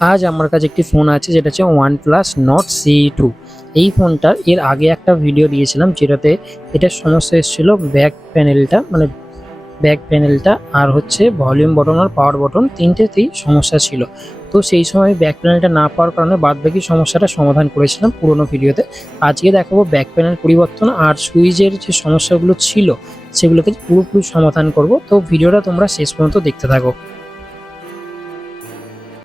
আজ আমার কাছে একটি ফোন আছে যেটা হচ্ছে OnePlus Nord CE2। এই ফোনটার এর আগে একটা ভিডিও দিয়েছিলাম যেটাতে এটার সমস্যা এসেছিল ব্যাক প্যানেলটা আর হচ্ছে ভলিউম বটন আর পাওয়ার বটন তিনটেতেই সমস্যা ছিল। তো সেই সময় ব্যাক প্যানেলটা না পাওয়ার কারণে বাদবাকি সমস্যাটা সমাধান করেছিলাম পুরোনো ভিডিওতে। আজকে দেখাবো ব্যাক প্যানেল পরিবর্তন আর সুইচের যে সমস্যাগুলো ছিল সেগুলোকে পুরোপুরি সমাধান করব। তো ভিডিওটা তোমরা শেষ পর্যন্ত দেখতে থাকো।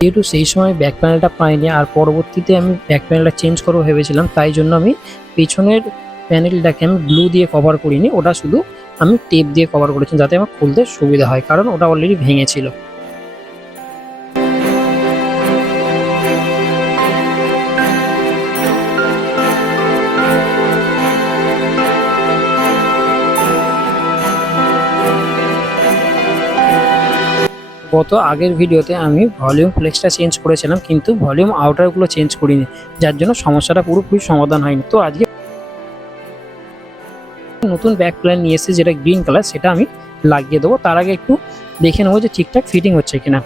যেহেতু সেই সময় ব্যাক প্যানেলটা পাইনি আর পরবর্তীতে আমি ব্যাক প্যানেলটা চেঞ্জ করবো ভেবেছিলাম, তাই জন্য আমি পেছনের প্যানেলটাকে আমি গ্লু দিয়ে কভার করিনি, ওটা শুধু আমি টেপ দিয়ে কভার করেছি যাতে আমার খুলতে সুবিধা হয়, কারণ ওটা অলরেডি ভেঙেছিল। গত আগের ভিডিওতে আমি ভলিউম ফ্লেক্সটা চেঞ্জ করেছিলাম কিন্তু ভলিউম আউটারগুলো চেঞ্জ করিনি, যার জন্য সমস্যাটা পুরোপুরি সমাধান হয়নি। তো আজকে নতুন ব্যাক প্যানেল নিয়ে এসেছি যেটা গ্রিন কালার, সেটা আমি লাগিয়ে দেবো। তার আগে একটু দেখে নেবো যে ঠিকঠাক ফিটিং হচ্ছে কিনা।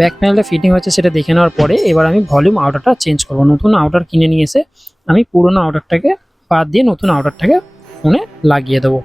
ব্যাক প্যানেলটা ফিটিং হচ্ছে সেটা দেখে নেওয়ার পরে এবার আমি ভলিউম আউটারটা চেঞ্জ করব। নতুন আউটার কিনে নিয়ে এসে আমি পুরোনো আউটারটাকে বাদ দিয়ে নতুন আউটারটাকে ফোনে লাগিয়ে দেবো।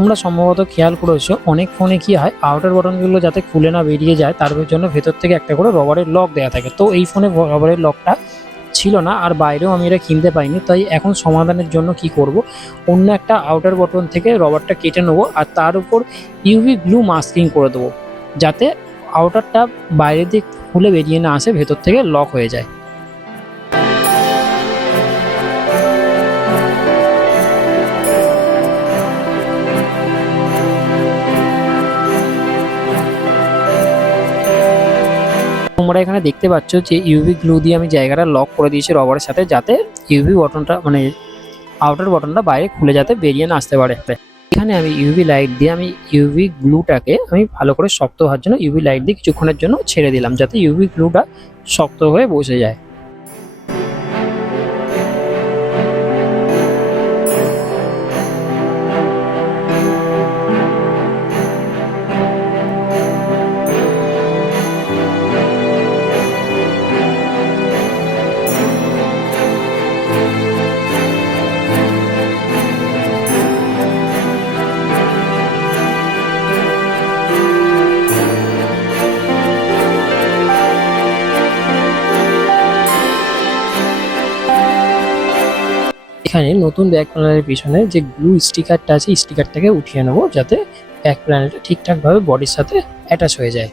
তোমরা সম্ভবত খেয়াল করেছো অনেক ফোনে কি হয়, আউটার বটনগুলো যাতে খুলে না বেরিয়ে যায় তার জন্য ভেতর থেকে একটা করে রবারের লক দেওয়া থাকে। তো এই ফোনে রবারের লকটা ছিল না আর বাইরেও আমি এটা কিনতে পাইনি, তাই এখন সমাধানের জন্য কি করব, অন্য একটা আউটার বটন থেকে রবারটা কেটে নেবো আর তার উপর ইউভি গ্লু মাস্কিং করে দেবো যাতে আউটারটা বাইরে দিয়ে খুলে বেরিয়ে না আসে, ভেতর থেকে লক হয়ে যায়। তোমরা এখানে দেখতে পাচ্ছ যে ইউভি গ্লু দিয়ে আমি জায়গাটা লক করে দিয়েছি রবারের সাথে, যাতে ইউভি বটনটা আউটার বটনটা বাইরে খুলে যাতে বেরিয়ে না আসতে পারে। এখানে আমি ইউভি লাইট দিয়ে ইউভি গ্লুটাকে আমি ভালো করে শক্ত হওয়ার জন্য ইউভি লাইট দিয়ে কিছুক্ষণের জন্য ছেড়ে দিলাম যাতে ইউভি গ্লুটা শক্ত হয়ে বসে যায়। এখানে নতুন ব্যাক প্যানেলের পিছনে যে গ্লু স্টিকারটা আছে স্টিকারটাকে উঠিয়ে নেবো যাতে ব্যাক প্যানেলটা ঠিকঠাকভাবে বডির সাথে অ্যাটাচ হয়ে যায়।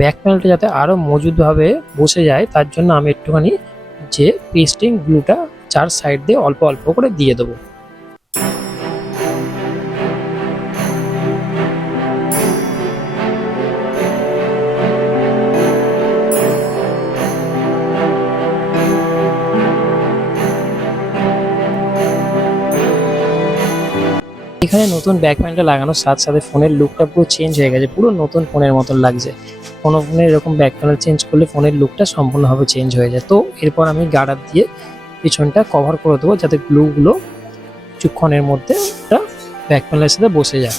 ব্যাক প্যানেলটা যাতে আরও মজবুতভাবে বসে যায় তার জন্য আমি একটুখানি যে পেস্টিং গ্লুটা চার সাইড দিয়ে অল্প অল্প করে দিয়ে দেবো। এখানে নতুন ব্যাক প্যানেলটা লাগানোর সাথে সাথে ফোনের লুকটা পুরো চেঞ্জ হয়ে গেছে, পুরো নতুন ফোনের মতন লাগছে। কোনো ফোনে এরকম ব্যাক প্যানেল চেঞ্জ করলে ফোনের লুকটা সম্পূর্ণভাবে চেঞ্জ হয়ে যায়। তো এরপর আমি গার্ডার দিয়ে পিছনটা কভার করে দেবো যাতে গ্লুগুলো কিছুক্ষণের মধ্যে ওটা ব্যাক প্যানেলের সাথে বসে যায়।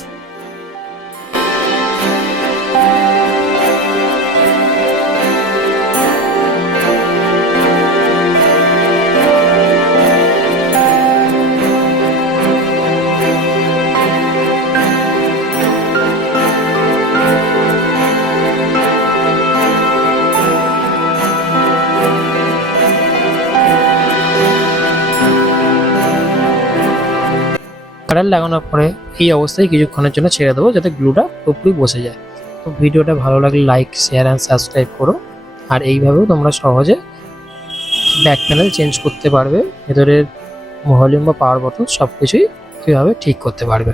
প্যাডেল লাগানোর পরে এই অবস্থায় কিছুক্ষণের জন্য ছেড়ে দেবো যাতে গ্লুটা পুরোপুরি বসে যায়। তো ভিডিওটা ভালো লাগলে লাইক, শেয়ার অ্যান্ড সাবস্ক্রাইব করো। আর এইভাবেও তোমরা সহজে ব্যাক প্যানেল চেঞ্জ করতে পারবে, ভেতরের ভলিউম বা পাওয়ার বটন সব কিছুই এইভাবে ঠিক করতে পারবে।